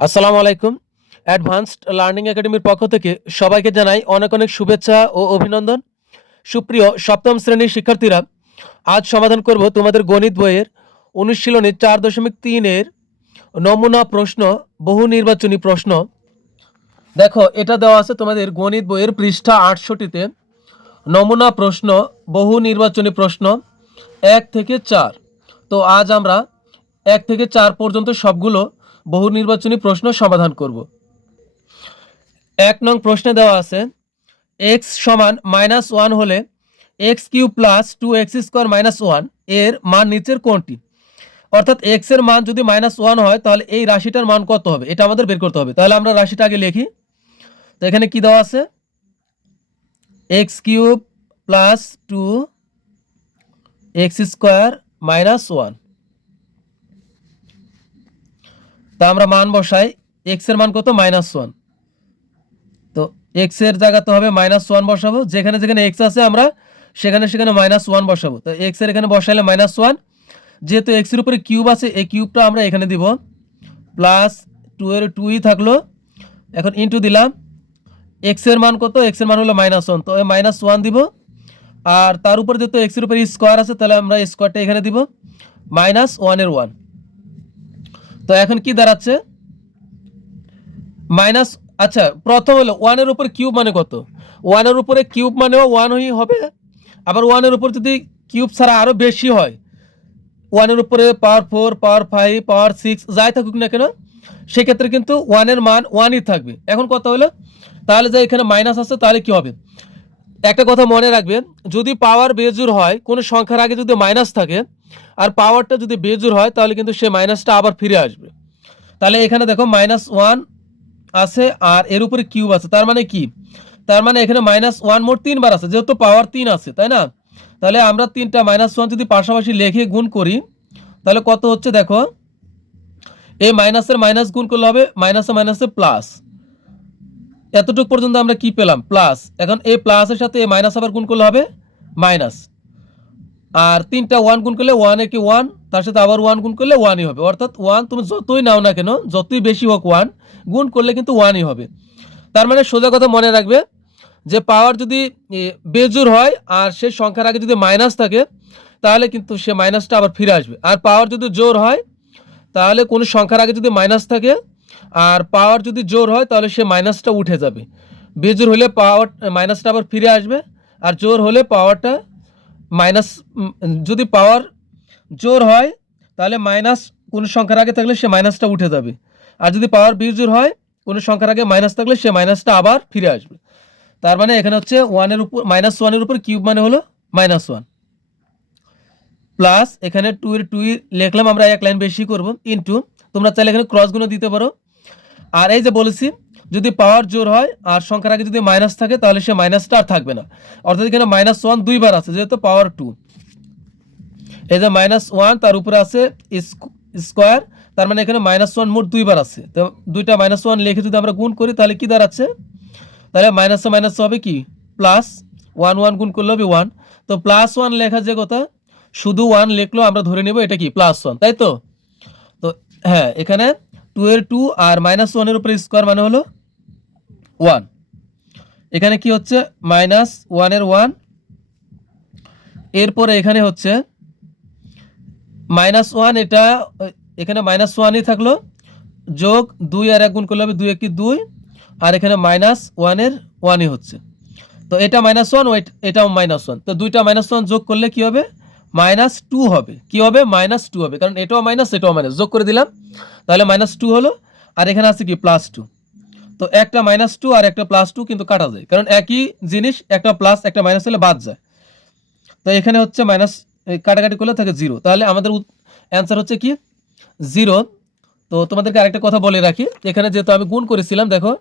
আসসালামু আলাইকুম। Advanced learning একাডেমির পক্ষ থেকে সবাইকে জানাই অনেক অনেক শুভেচ্ছা ও অভিনন্দন। সুপ্রিয় সপ্তম শ্রেণীর শিক্ষার্থীরা, আজ সমাধান করব তোমাদের গণিত বইয়ের অনুশীলনী 4.3 এর নমুনা প্রশ্ন, বহু নির্বাচনী প্রশ্ন। দেখো, এটা দেওয়া আছে তোমাদের গণিত বইয়ের পৃষ্ঠা 68-তে। নমুনা প্রশ্ন, বহু নির্বাচনী প্রশ্ন 1 থেকে 4। তো আজ আমরা 1 থেকে 4 পর্যন্ত সবগুলো বহু নির্বাচনী প্রশ্ন সমাধান করব। 1 নং প্রশ্নে দেওয়া আছে x সমান -1 হলে x³ প্লাস 2x² -1 এর মান নিচের কোনটি? অর্থাৎ x এর মান যদি -1 হয় তাহলে এই রাশিটার মান কত হবে, এটা আমাদের বের করতে হবে। তাহলে আমরা রাশিটা আগে লিখি। তো এখানে কি দেওয়া আছে, x³ প্লাস 2x² -1। তা আমরা মান বসাই, x এর মান কত, -1। তো x এর জায়গাতে হবে -1 বসাবো, যেখানে যেখানে x আছে আমরা সেখানে সেখানে -1 বসাবো। তো x এর এখানে বসাইলে -1, যেহেতু x এর উপরে কিউব আছে এই কিউবটা আমরা এখানে দিব, প্লাস 2 এর 2ই থাকলো, এখন ইনটু দিলাম। x এর মান কত, x এর মান হলো -1, তো -1 দিব। আর তার উপরে যেহেতু x এর উপরে স্কোয়ার আছে তাহলে আমরা স্কোয়ারটা এখানে দিব, -1 এর 1। তো এখন কি দাঁড়াচ্ছে, মাইনাস, আচ্ছা প্রথম হলো 1 এর উপর কিউব মানে কত, 1 এর উপরে কিউব মানেও 1 হই হবে। আবার 1 এর উপর যদি কিউব ছাড়া আরও বেশি হয়, 1 এর উপরে পাওয়ার 4, পাওয়ার 5, পাওয়ার 6 যাই থাকুক না কেন, সেক্ষেত্রে কিন্তু 1 এর মান 1ই থাকবে। এখন কথা হলো, তাহলে যে এখানে মাইনাস আছে তাহলে কি হবে, একটা কথা মনে রাখবে, যদি পাওয়ার বেজোড় হয়, কোনো সংখ্যার আগে যদি মাইনাস থাকে আর পাওয়ারটা যদি বেজোড় হয় তাহলে কিন্তু সে মাইনাসটা আবার ফিরে আসবে। তাহলে এখানে দেখো -1 আছে আর এর উপরে কিউব আছে, তার মানে কি, তার মানে এখানে -1 মোট 3 বার আছে, যেহেতু পাওয়ার 3 আছে, তাই না? তাহলে আমরা 3টা -1 যদি পাশাপাশি লিখে গুণ করি তাহলে কত হচ্ছে দেখো, এই মাইনাসের মাইনাস গুণ করলে হবে মাইনাসে মাইনাসে প্লাস। এতটুকু পর্যন্ত আমরা কি পেলাম, প্লাস। এখন এই প্লাসের সাথে এই মাইনাস আবার গুণ করলে হবে মাইনাস। আর 3টা 1 গুণ করলে 1 একে 1, তার সাথে আবার 1 গুণ করলে 1ই হবে। অর্থাৎ 1 তুমি যতই নাও না কেন, যতই বেশি হোক 1 গুণ করলে কিন্তু 1ই হবে। তার মানে সোজা কথা মনে রাখবে যে পাওয়ার যদি বেজোড় হয় আর সেই সংখ্যার আগে যদি মাইনাস থাকে তাহলে কিন্তু সে মাইনাসটা আবার ফিরে আসবে। আর পাওয়ার যদি জোড় হয়, তাহলে কোনো সংখ্যার আগে যদি মাইনাস থাকে আর পাওয়ার যদি জোড় হয় তাহলে সে মাইনাসটা উঠে যাবে। বেজোড় হলে পাওয়ার মাইনাসটা আবার ফিরে আসবে, আর জোড় হলে পাওয়ারটা মাইনাস, যদি পাওয়ার জোড় হয় তাহলে মাইনাস কোনো সংখ্যার আগে থাকলে সে মাইনাসটা উঠে যাবে, আর যদি পাওয়ার বিজোড় হয় কোনো সংখ্যার আগে মাইনাস থাকলে সে মাইনাসটা আবার ফিরে আসবে। তার মানে এখানে হচ্ছে 1 এর উপর -1 এর উপর কিউব মানে হলো -1, প্লাস এখানে 2 এর 2 লিখলাম, আমরা এক লাইন বেশি করব, ইনটু, তোমরা চাইলে এখানে ক্রস গুণ দিতে পারো। আর এই যে বলেছি, যদি পাওয়ার জোর হয় আর সংখ্যার আগে যদি মাইনাস থাকে তাহলে সে মাইনাসটা আর থাকবে না। অর্থাৎ এখানে -1 দুইবার আছে, যেহেতু পাওয়ার 2, এই যে -1 তার উপরে আছে স্কোয়ার, তার মানে এখানে -1 মোট দুইবার আছে। তো দুইটা -1 লিখে যদি আমরা গুণ করি তাহলে কি দাঁড়াচ্ছে, তাহলে মাইনাসে মাইনাস হবে কি প্লাস, 1 1 গুণ করলে হবে 1। তো +1 লেখা যে কথা, শুধু 1 লিখলেও আমরা ধরে নেব এটা কি +1, তাই তো? তো হ্যাঁ, এখানে 2 এর 2 আর -1 এর উপরে স্কোয়ার মানে হলো 1। এখানে কি হচ্ছে, -1 এর 1, এরপরে এখানে হচ্ছে -1, এটা এখানে -1ই থাকলো, যোগ 2 আর 1 গুণ করলে হবে 2 একে 2, আর এখানে -1 এর 1ই হচ্ছে। তো এটা -1, এটাও -1, তো দুইটা -1 যোগ করলে কি হবে, -2 হবে। কি হবে, -2 হবে, কারণ এটাও মাইনাস এটাও মাইনাস, যোগ করে দিলাম, তাহলে -2 হলো। আর এখানে আছে কি +2, তো একটা -2 আর একটা +2 কিন্তু কাটা যায়, কারণ একই জিনিস, একটা প্লাস একটা মাইনাস হলে বাদ যায়। তো এখানে হচ্ছে মাইনাস, কাটাকাটি করলে থাকে 0, তাহলে আমাদের অ্যান্সার হচ্ছে কি 0। তো তোমাদেরকে আরেকটা কথা বলে রাখি, এখানে যেহেতু আমি গুণ করেছিলাম, দেখো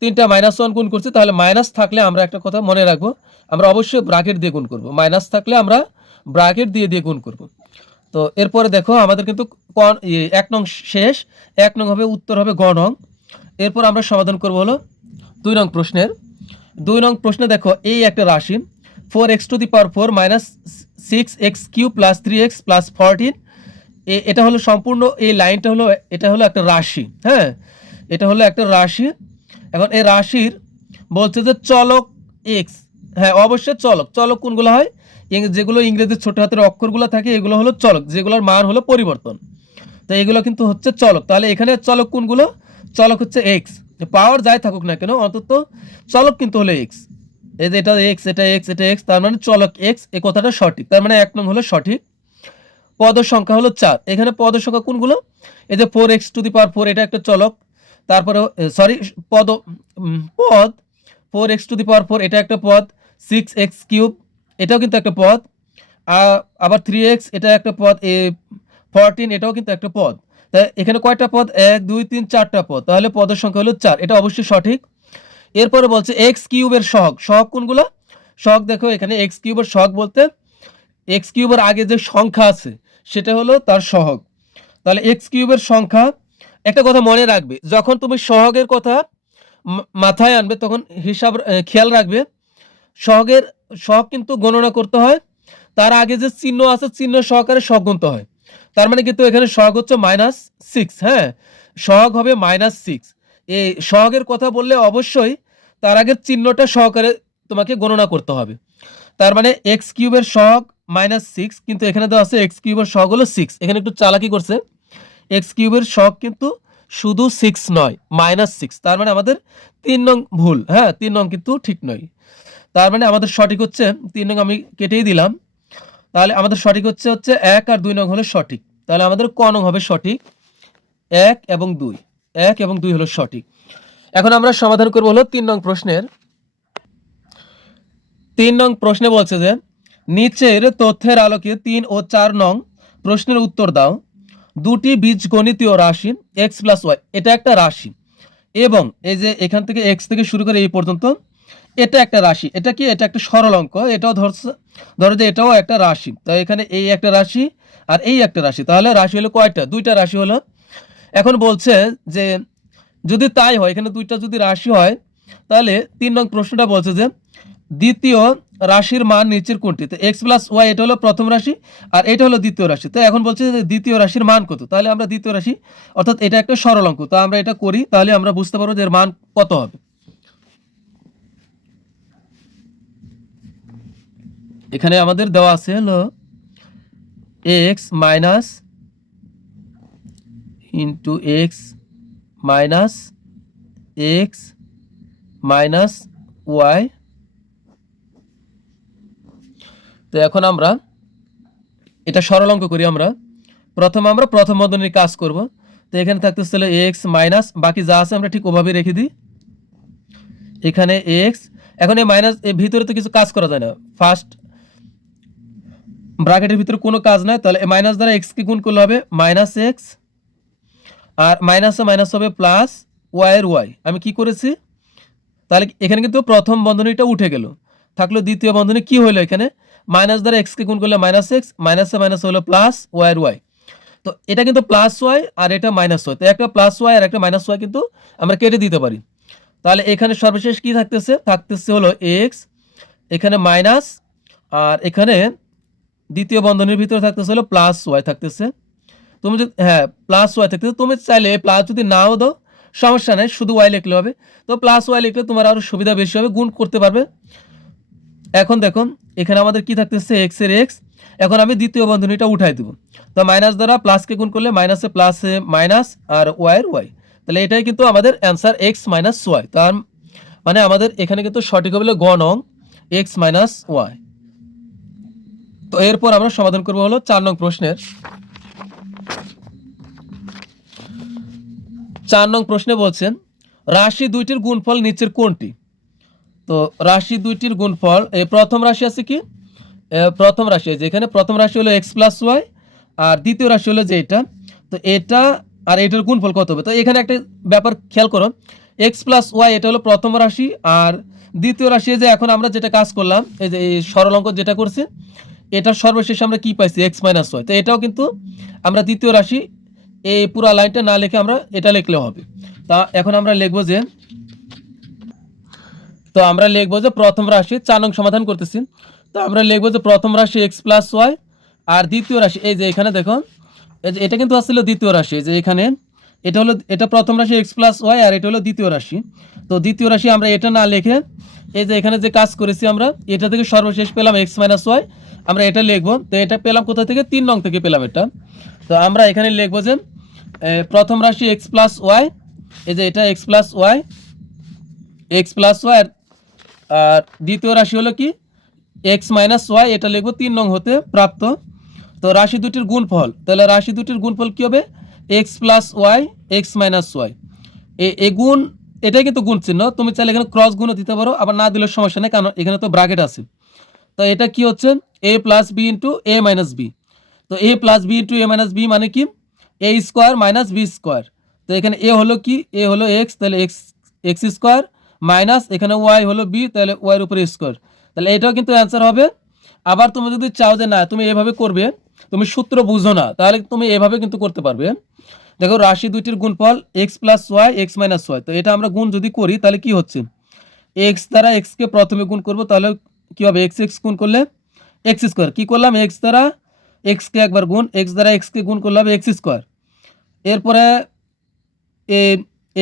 3টা -1 গুণ করছি, তাহলে মাইনাস থাকলে আমরা একটা কথা মনে রাখবো, আমরা অবশ্যই ব্র্যাকেট দিয়ে গুণ করব। মাইনাস থাকলে আমরা ব্র্যাকেট দিয়ে দিয়ে গুণ করব। তো এরপরে দেখো আমাদের কিন্তু 1 নং শেষ, 1 নং হবে, উত্তর হবে গ নং। এরপর আমরা সমাধান করব হলো 2 নং প্রশ্নের। 2 নং প্রশ্নে দেখো, এই একটা রাশি 4x⁴ -6x³ + 3x + 14, এটা হলো সম্পূর্ণ, এই লাইনটা হলো, এটা হলো একটা রাশি, হ্যাঁ। এটা হলো একটা রাশি। এখন এই রাশির বলছে যে চলক এক্স, হ্যাঁ অবশ্যই চলক। চলক কোনগুলো হয়? যেগুলো ইংরেজির ছোট হাতের অক্ষরগুলো থাকে এগুলো হলো চলক, যেগুলোর মান হলো পরিবর্তন। তো এগুলো কিন্তু হচ্ছে চলক। তাহলে এখানে চলক কোনগুলো? চলক হচ্ছে এক্স। পাওয়ার যাই থাকুক না কেন অন্তত চলক কিন্তু হলো এক্স। এই যে এটা এক্স, এটা এক্স, এটা এক্স, তার মানে চলক এক্স, এই কথাটা সঠিক। তার মানে 1 নং হলো সঠিক। পদের সংখ্যা হলো 4। এখানে পদের সংখ্যা কোনগুলো? এই যে 4x⁴ এটা একটা চলক। তারপরে সরি পদ পদ 4x⁴ এটা একটা পদ। 6x³ এটাও কিন্তু একটা পদ। আবার 3x এটা একটা পদ। 14 এটাও কিন্তু একটা পদ। তাই এখানে কয়টা পদ? 1 2 3 4টা পদ। তাহলে পদের সংখ্যা হলো 4, এটা অবশ্যই সঠিক। এরপরে বলছে x³ এর সহগ। সহগ কোনগুলো? সহগ দেখো এখানে x³ এর সহগ বলতে x³ এর আগে যে সংখ্যা আছে সেটা হলো তার সহগ। তাহলে x³ এর সংখ্যা, একটা কথা মনে রাখবে, যখন তুমি সহগের কথা মাথায় আনবে তখন হিসাব খেয়াল রাখবে, সহগের সহগ কিন্তু গণনা করতে হয়, তার আগে যে চিহ্ন আছে চিহ্ন সহকারে সহগ গুনতে হয়। তার মানে কিন্তু এখানে সহগ হচ্ছে -6। হ্যাঁ, সহগ হবে -6। এই সহগের কথা বললে অবশ্যই তার আগের চিহ্নটা সহকারে তোমাকে গণনা করতে হবে। তার মানে x³ এর সহগ -6, কিন্তু এখানে দেওয়া আছে x³ এর সহগ হলো 6। এখানে একটু চালাকি করছে। x³ এর সহগ কিন্তু শুধু 6 নয়, -6। তার মানে আমাদের 3 নং ভুল। হ্যাঁ, 3 নং কিন্তু ঠিক নয়। তার মানে আমাদের সঠিক হচ্ছে 3 নং, আমি কেটেই দিলাম। তাহলে আমাদের সঠিক হচ্ছে 1 আর 2 নং হলো সঠিক। তাহলে আমাদের ক নং হবে সঠিক? 1 এবং 2, 1 এবং 2 হলো সঠিক। এখন আমরা সমাধান করব হলো 3 নং প্রশ্নের। 3 নং প্রশ্নে বলছে যে নিচের তথ্যের আলোকে 3 ও 4 নং প্রশ্নের উত্তর দাও। দুটি বীজগণিতীয় রাশি x + y, এটা একটা রাশি, এবং এই যে এখান থেকে x থেকে শুরু করে এই পর্যন্ত এটা একটা রাশি। এটা কি? এটা একটা সরল অঙ্ক। এটাও ধরো যে এটাও একটা রাশি। তো এখানে এই একটা রাশি আর এই একটা রাশি। তাহলে রাশি হলো কয়টা? দুইটা রাশি হলো। এখন বলছে যে যদি তাই হয়, এখানে দুইটা যদি রাশি হয়, তাহলে 3 নং প্রশ্নটা বলছে যে দ্বিতীয় রাশির মান নিচের কোনটি? তো x + y এটা হলো প্রথম রাশি আর এটা হলো দ্বিতীয় রাশি। তো এখন বলছে যে দ্বিতীয় রাশির মান কত? তাহলে আমরা দ্বিতীয় রাশি, অর্থাৎ এটা একটা সরল অঙ্ক, তো আমরা এটা করি, তাহলে আমরা বুঝতে পারবো যে এর মান কত হবে। এখানে আমাদের দেওয়া আছে হলো x minus into x minus x minus y। তো এখন আমরা এটা সরল অঙ্ক করি। আমরা প্রথম বন্ধনীর কাজ করব। তো এখানে থাকতেছে হলো x মাইনাস, বাকি যা আছে আমরা ঠিক ওভাবে রেখে দিই। এখানে x, এখন এই মাইনাস এর ভিতরে তো কিছু কাজ করা যায় না, ফার্স্ট ব্র্যাকেটের ভিতরে কোনো কাজ নাই, তাহলে মাইনাস দ্বারা x কে গুণ করলে হবে -x, আর মাইনাসে মাইনাস হবে প্লাস y এর y। আমি কি করেছি? তাহলে এখানে কিন্তু প্রথম বন্ধনীটা উঠে গেল, থাকলো দ্বিতীয় বন্ধনী। কি হলো? এখানে মাইনাস দ্বারা x কে গুণ করলে -x, মাইনাসে মাইনাস হলো প্লাস y এর y। তো এটা কিন্তু প্লাস y আর এটা মাইনাস y, তো একটা প্লাস y আর একটা মাইনাস y কিন্তু আমরা কেটে দিতে পারি। তাহলে এখানে সর্বশেষ কি থাকতেছে? থাকতেছে হলো x, এখানে মাইনাস, আর এখানে দ্বিতীয় বন্ধনীর ভিতরে থাকতেছে হলো প্লাস y থাকতেছে। তুমি যদি প্লাস y থাকতেছে, তুমি চাইলে প্লাস যদি নাও দাও সমস্যা নাই, শুধু y লিখলে হবে। তো প্লাস y লিখলে তোমার আরো সুবিধা বেশি হবে, গুণ করতে পারবে। এখন দেখুন এখানে আমাদের কি থাকতেছে? x এর x। এখন আমি দ্বিতীয় বন্ধনীটা উঠাই দেব। তো মাইনাস দ্বারা প্লাসকে গুণ করলে মাইনাসে প্লাসে মাইনাস আর y এর y। তাহলে এটাই কিন্তু আমাদের অ্যান্সার x - y। তার মানে আমাদের এখানে কিন্তু সঠিক হবে গ নং x - y। তো এরপর আমরা সমাধান করব হলো 4 নং প্রশ্নের। 4 নং প্রশ্নে বলছেন রাশি দুইটির গুণফল নিচের কোনটি? তো রাশি দুইটির গুণফল, এই প্রথম রাশি আছে কি? প্রথম রাশি, যেখানে প্রথম রাশি হলো x + y আর দ্বিতীয় রাশি হলো যে এটা। তো এটা আর এটার গুণফল কত হবে? তো এখানে একটা ব্যাপার খেয়াল করো, x + y এটা হলো প্রথম রাশি, আর দ্বিতীয় রাশি যে এখন আমরা যেটা কাজ করলাম, এই যে এই সরল অঙ্ক যেটা করছি, এটার সর্বশেষে আমরা কি পাইছি? x - y। তো এটাও কিন্তু আমরা দ্বিতীয় রাশি, এই পুরো লাইনটা না লিখে আমরা এটা লিখলেও হবে। তা এখন আমরা লিখবো যে, তো আমরা লিখবো যে প্রথম রাশি 4 নং সমাধান করতেছি। তো আমরা লিখবো যে প্রথম রাশি x + y আর দ্বিতীয় রাশি এই যে এখানে দেখো, এই যে এটা কিন্তু আসলে দ্বিতীয় রাশি, এই যে এখানে এটা প্রথম রাশি এক্স প্লাস ওয়াই, আর এটা হলো দ্বিতীয় রাশি। তো দ্বিতীয় রাশি আমরা এটা না লিখে এই যে এখানে যে কাজ করেছি আমরা, এটা থেকে সর্বশেষ পেলাম এক্স মাইনাস ওয়াই, আমরা এটা লিখবো। তো এটা পেলাম কোথা থেকে? 3 নং থেকে পেলাম এটা। তো আমরা এখানে লিখবো যে প্রথম রাশি এক্স প্লাস ওয়াই, এই যে এটা X plus Y, X plus Y, আর দ্বিতীয় রাশি হলো কি এক্স মাইনাস ওয়াই, এটা লিখবো 3 নং হতে প্রাপ্ত। তো রাশি দুটির গুণফল, তাহলে রাশি দুটির গুণফল কী হবে? X plus Y x minus y, এই গুণ, এটাই কিন্তু গুণ চিহ্ন। তুমি চাইলে এখানে ক্রস গুণও দিতে পারো, আবার না দিলে সমস্যা নেই, কারণ এখানে তো ব্র্যাকেট আছে। তো এটা কি হচ্ছে? এ প্লাস বি ইন্টু এ মাইনাস বি। তো এ প্লাস বি ইন্টু এ মাইনাস বি মানে কি? এ স্কোয়ার মাইনাস বি স্কোয়ার। তো এখানে এ হলো কি? এ হলো এক্স, তাহলে এক্স এক্স স্কোয়ার মাইনাস এখানে ওয়াই হলো বি, তাহলে ওয়াইয়ের উপরে স্কোয়ার। তাহলে এটাও কিন্তু অ্যান্সার হবে। আবার তুমি যদি চাও যে না তুমি এভাবে করবে, তুমি সূত্র বুঝো না, তাহলে তুমি এভাবে কিন্তু করতে পারবে। দেখো রাশি দুইটির গুণফল x plus Y x minus y, তো এটা আমরা গুণ যদি করি তাহলে কি হচ্ছে? এক্স দ্বারা এক্সকে প্রথমে গুণ করব, তাহলে কি হবে? এক্স এক্স গুণ করলে এক্স স্কোয়ার। কী করলাম? এক্স দ্বারা এক্সকে একবার গুণ, এক্স দ্বারা এক্সকে গুণ করলে হবে এক্স স্কোয়ার। এরপরে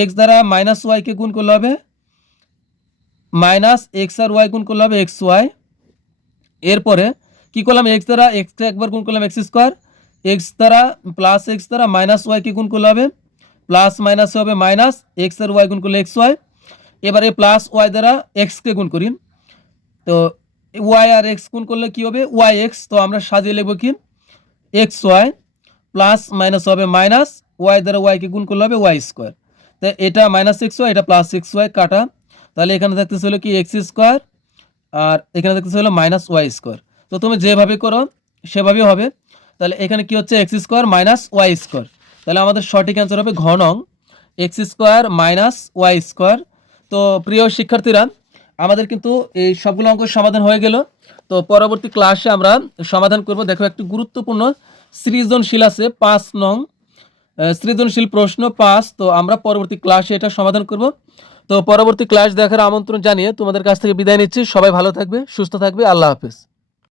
এক্স দ্বারা মাইনাস ওয়াইকে গুণ করলে হবে মাইনাস এক্স, আর ওয়াই গুণ করলে হবে এক্স ওয়াই। এরপরে কি করলাম? এক্স দ্বারা এক্সকে একবার গুণ করলাম এক্স স্কোয়ার, এক্স দ্বারা প্লাস এক্স দ্বারা মাইনাস ওয়াইকে গুণ করলে হবে প্লাস, মাইনাস হবে মাইনাস, এক্স আর ওয়াই গুণ করলে এক্স ওয়াই। এবারে প্লাস ওয়াই দ্বারা এক্সকে গুণ করি, তো ওয়াই আর এক্স গুণ করলে কি হবে? Y x. তো আমরা সাজিয়ে লিখব কি? এক্স ওয়াই প্লাস মাইনাস হবে মাইনাস, ওয়াই দ্বারা ওয়াইকে গুণ করলে হবে ওয়াই স্কোয়ার। তো এটা মাইনাস এক্স ওয়াই, এটা প্লাস এক্স ওয়াই কাটা, তাহলে এখানে থাকতেছে হলো কি এক্স স্কোয়ার, আর এখানে দেখতেছে হলো মাইনাস ওয়াই স্কোয়ার। তো তুমি যেভাবে করো সেভাবেই হবে। তাহলে এখানে কি হচ্ছে? X square minus y square. তাহলে আমাদের সঠিক অ্যান্সার হবে ঘ নং, x square minus y square. তো প্রিয় শিক্ষার্থীরা, আমাদের কিন্তু এই সবগুলো অঙ্কের সমাধান হয়ে গেল। তো পরবর্তী ক্লাসে আমরা সমাধান করব। দেখো একটি গুরুত্বপূর্ণ সৃজনশীল আছে 5 নং, সৃজনশীল প্রশ্ন 5। তো আমরা পরবর্তী ক্লাসে এটা সমাধান করব। তো পরবর্তী ক্লাস দেখার আমন্ত্রণ জানিয়ে তোমাদের কাছ থেকে বিদায় নিচ্ছি। সবাই ভালো থাকবে, সুস্থ থাকবে, আল্লাহ হাফেজ।